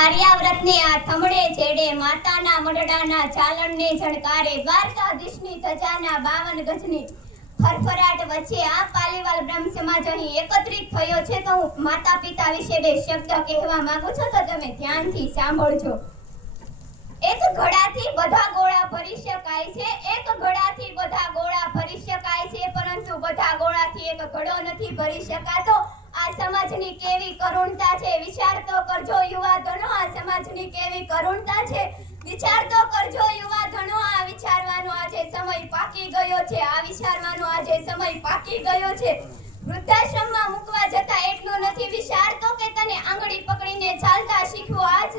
આર્યાવ્રતને આ થમડે છેડે, માતાના મઢડાના ચાલણને ઝણકારે દ્વારકાધીશની ધજાના બાવન ગજની ફરફરાટ વચ્ચે આ પાલીવાલ બ્રહ્મ સમાજ અહીં એકત્રિત થયો છે તો હું માતા પિતા વિશે બે શબ્દ કહેવા માંગુ છું તો તમે ધ્યાનથી સાંભળજો. એક ઘડાથી બધા ગોળા ભરી શકાય છે, એક ઘડાથી બધા ગોળા ભરી શકાય છે, પરંતુ બધા ગોળાથી એક ઘડો નથી ભરી શકાતો. સમાજની કેવી કરુણતા છે? વિચાર તો કરજો યુવાધનો આ સમાજની કેવી કરુણતા છે? વિચાર તો કરજો યુવાધનો આ વિચારવાનો આજે સમય પાકી ગયો છે. આ વિચારવાનો આજે સમય પાકી ગયો છે. વૃદ્ધાશ્રમમાં મૂકવા જતા એટલું નથી. વિચારતો કે તને આંગળી પકડીને ચાલતા શીખવું. આજ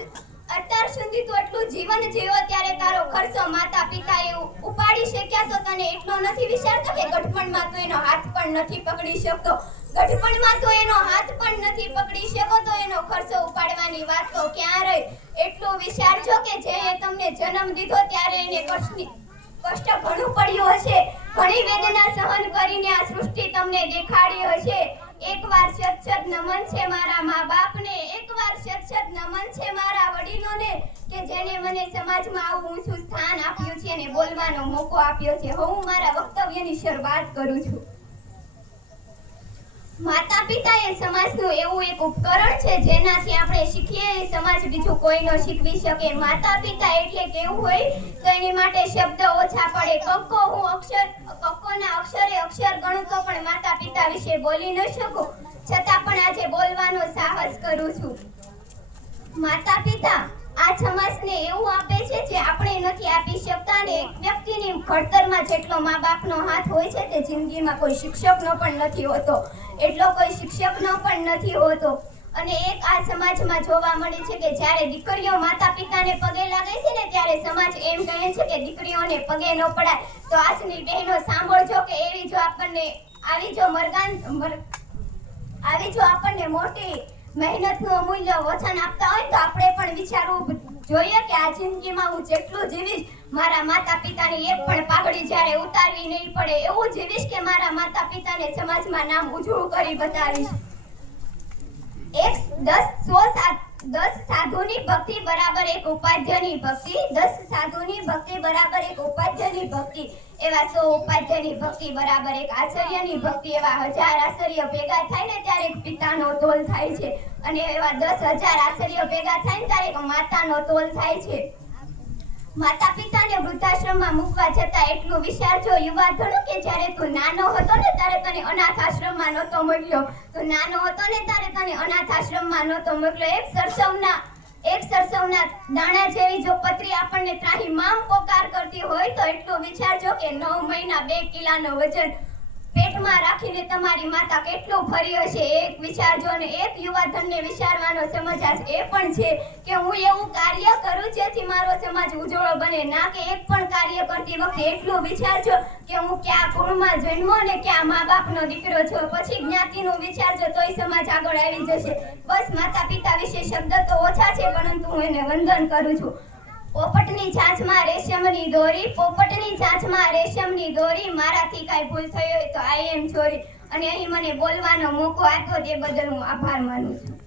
અત્યાર સુધી તું એટલું જીવન જીવ્યો ત્યારે તારો ખર્ચો માતા પિતા એ ઉપાડી શક્યા તો તને એટલો નથી. વિચારતો કે ગઢપણમાં તું એનો હાથ પણ નથી પકડી શકતો. ગઢપણમાં તો એનો હાથ પણ નથી પકડી શકો તો એનો ખર્ચો ઉપાડવાની વાત તો ક્યાં રહી? એટલું વિચારજો કે જે તમને જન્મ દીધો ત્યારે એને કષ્ટની કષ્ટ ઘણું પડ્યું હશે. ઘણી વેદના સહન કરીને આ સૃષ્ટિ તમને દેખાડી હશે. એકવાર સત નમન છે મારા મા બાપને એકવાર સત નમન છે મારા વડીલોને, કે જેને મને સમાજમાં આવું ઊંચું સ્થાન આપ્યું છે અને બોલવાનો મોકો આપ્યો છે. હું મારા વક્તવ્યની શરૂઆત કરું છું. માતા પિતા એ સમાજનું એવું એક ઉપકરણ છે, જેનાથી આપણે શીખીએ સમાજ બીજું કોઈ ન શીખવી શકે. માતા પિતા એટલે કેવું હોય તો એની માટે શબ્દ ઓછા પડે. કક્કો હું અક્ષર, કક્કોના અક્ષરે અક્ષર ગણું તો પણ માતા પિતા વિશે બોલી ન શકું. છતાં પણ આજે બોલવાનો સાહસ કરું છું. માતા પિતા સમાજને એવું આપે છે જે આપણે નથી આપી શકતા અને એક વ્યક્તિની ઘડતરમાં જેટલો મા બાપનો હાથ હોય છે તે જિંદગીમાં કોઈ શિક્ષકનો પણ નથી હોતો. એટલો કોઈ શિક્ષકનો પણ નથી હોતો. અને એક આ સમાજમાં જોવા મળે છે કે જ્યારે દીકરીઓ માતા પિતાને પગે લાગે છે ને ત્યારે સમાજ એમ કહે છે કે દીકરીઓને પગે ન પડાય. તો આજની બહેનો સાંભળજો કે એવી જો આપણને, આવી જો મરગાન આવી જો આપણને મોટી મહેનતનું અમૂલ્ય વચન આપતા હોય તો આપણે પણ વિચારવું જોઈએ કે આ જિંદગીમાં હું જેટલું જીવીશ, મારા માતા પિતાની એક પણ પાઘડી જ્યારે ઉતારવી નહીં પડે, એવું જીવીશ કે મારા માતા પિતાને સમાજમાં નામ ઉજળું કરી બતાવીશ. એક દસ સો દસ સાધુની ભક્તિ બરાબર એક ઉપાધ્યની ભક્તિ, દસ સાધુની ભક્તિ બરાબર એક ઉપાધ્યની ભક્તિ, એવા સો ઉપાધ્યની ભક્તિ બરાબર એક આશ્ચર્યની ભક્તિ, એવા હજાર આશ્ચર્ય ભેગા થાય ને પિતાનો તોલ થાય છે. અને એવા દસ હજાર આશ્ચર્ય ભેગા થાય ને ત્યારે માતાનો તોલ થાય છે. માતા પિતાને વૃદ્ધાશ્રમમાં મૂકવા જતા એટલું વિચારજો યુવાધનો કે જ્યારે તું નાનો હતો ને ત્યારે તને અનાથ આશ્રમમાં નહોતો મોકલ્યો. તું નાનો હતો ને ત્યારે તને અનાથ આશ્રમમાં નહોતો મોકલ્યો. એક સરસવના એક સરસવના દાણા જેવી જો પત્રી આપણને ત્રાહી મામ પોકાર કરતી હોય તો એટલું વિચારજો કે નવ મહિના બે કિલાનો વજન પેટમાં રાખીને તમારી માતા કેટલું ફરી હશે એક વિચારજો ને એક યુવાધનને વિચારવાનો સમજ આજ એ પણ છે કે હું એવું કાર્ય કરું જેથી મારો સમાજ ઉજળો બને. ના કે એક પણ કાર્ય કરતી વખતે એટલું વિચારજો કે હું ક્યાં કુળમાં જન્મો ને ક્યાં મા બાપનો દીકરો છો. પછી જ્ઞાતિનું વિચારજો તોય સમાજ આગળ આવી જશે. બસ માતા પિતા વિશે શબ્દ તો ઓછા છે, પરંતુ હું એને વંદન કરું છું. પોપટની છાછમાં રેશમની દોરી, પોપટની છાછમાં રેશમની દોરી. મારાથી કાંઈ ભૂલ થઈ હોય તો આઈ એમ સોરી અને અહીં મને બોલવાનો મોકો આપ્યો, તે બદલ હું આભાર માનું છું.